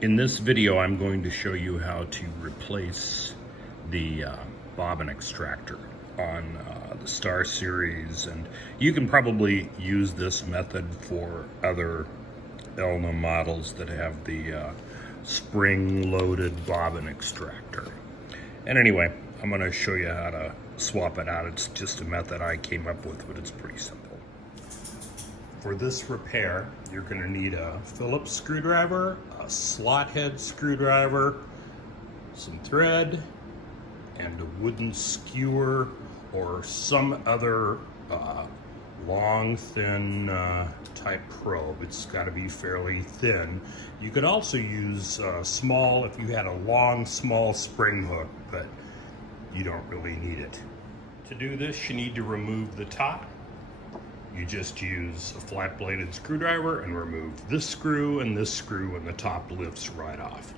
In this video, I'm going to show you how to replace the bobbin extractor on the Star Series, and you can probably use this method for other Elna models that have the spring-loaded bobbin extractor. And anyway, I'm going to show you how to swap it out. It's just a method I came up with, but it's pretty simple. For this repair, you're going to need a Phillips screwdriver, a slot head screwdriver, some thread, and a wooden skewer or some other long, thin type probe. It's got to be fairly thin. You could also use small if you had a long, small spring hook, but you don't really need it. To do this, you need to remove the top. You just use a flat-bladed screwdriver and remove this screw, and the top lifts right off.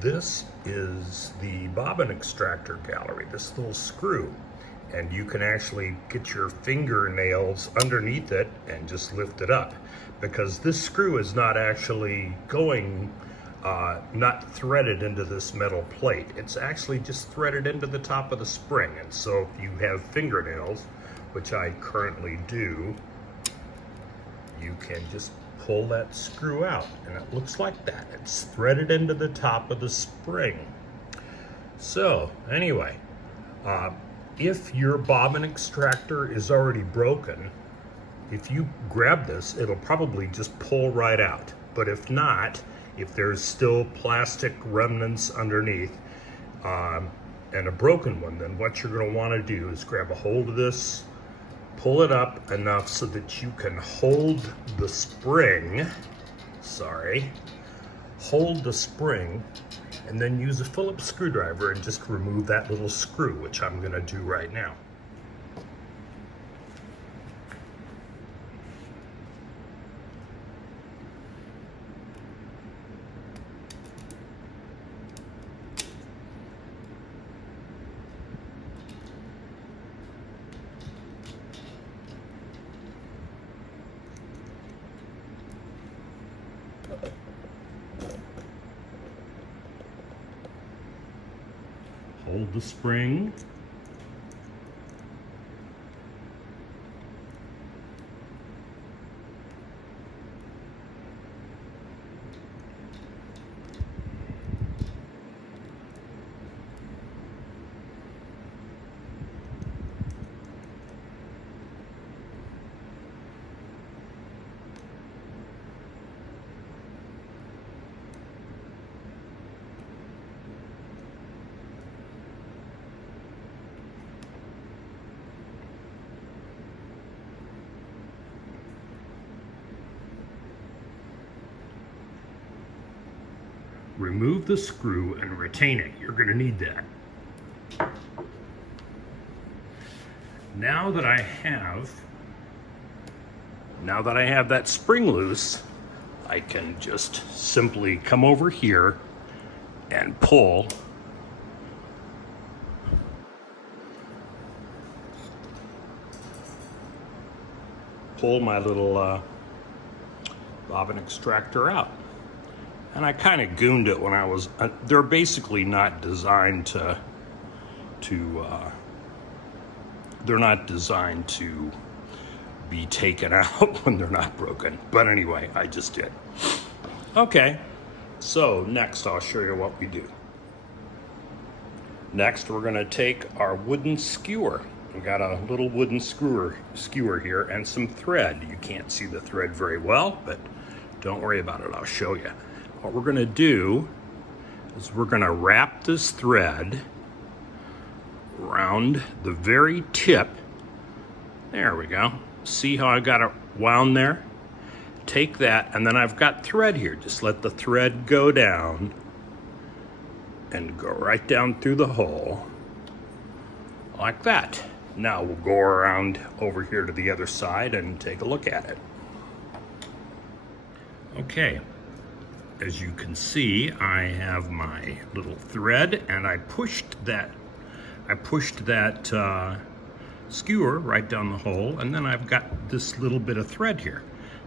This is the bobbin extractor gallery, this little screw, and you can actually get your fingernails underneath it and just lift it up, because this screw is not actually going, not threaded into this metal plate. It's actually just threaded into the top of the spring, and so if you have fingernails, which I currently do, you can just pull that screw out, and it looks like that. It's threaded into the top of the spring. So anyway, if your bobbin extractor is already broken, if you grab this, it'll probably just pull right out. But if not, if there's still plastic remnants underneath and a broken one, then what you're going to want to do is grab a hold of this, pull it up enough so that you can hold the spring, hold the spring, and then use a Phillips screwdriver and just remove that little screw, which I'm going to do right now. Hold the spring. Remove the screw and retain it. You're going to need that. Now that I have that spring loose, I can just simply come over here and pull my little bobbin extractor out. And I kind of gooned it when I was, they're basically not designed to be taken out when they're not broken. But anyway, I just did. Okay, so next I'll show you what we do. Next, we're gonna take our wooden skewer. We got a little wooden skewer here and some thread. You can't see the thread very well, but don't worry about it, I'll show you. What we're gonna do is we're gonna wrap this thread around the very tip. There we go. See how I got it wound there? Take that, and then I've got thread here. Just let the thread go down and go right down through the hole like that. Now we'll go around over here to the other side and take a look at it. Okay. As you can see, I have my little thread, and I pushed that skewer right down the hole, and then I've got this little bit of thread here.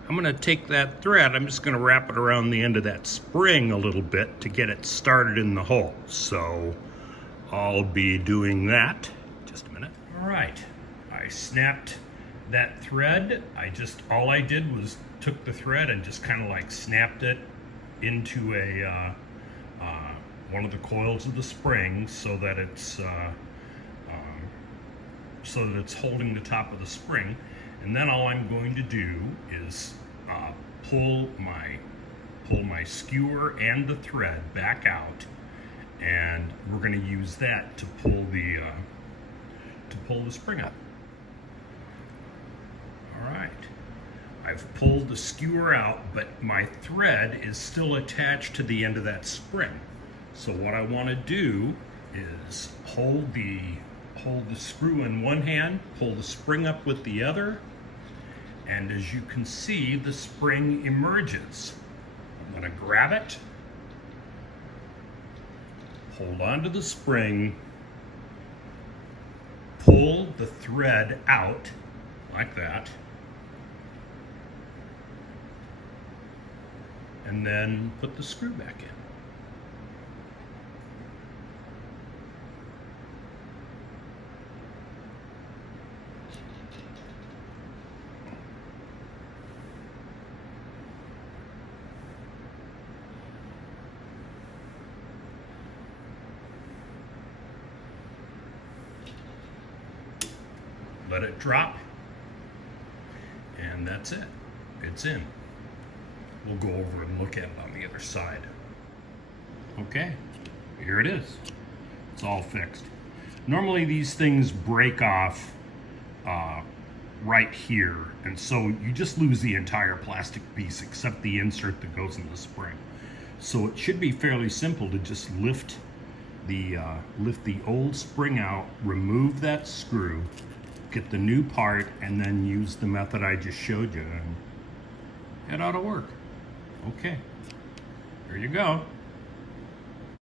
I'm gonna take that thread, I'm just gonna wrap it around the end of that spring a little bit to get it started in the hole. So I'll be doing that. Just a minute. All right, I snapped that thread. All I did was took the thread and just kind of like snapped it into a one of the coils of the spring so that it's holding the top of the spring. And then all I'm going to do is pull my skewer and the thread back out, and we're going to use that to pull the spring up. All right, I've pulled the skewer out, but my thread is still attached to the end of that spring. So what I want to do is hold the screw in one hand, pull the spring up with the other, and as you can see, the spring emerges. I'm going to grab it, hold on to the spring, pull the thread out like that, and then put the screw back in. Let it drop, and that's it. It's in. We'll go over and look at it on the other side. Okay, here it is. It's all fixed. Normally these things break off right here, and so you just lose the entire plastic piece except the insert that goes in the spring. So it should be fairly simple to just lift the old spring out, remove that screw, get the new part, and then use the method I just showed you, and it ought to work. Okay, there you go.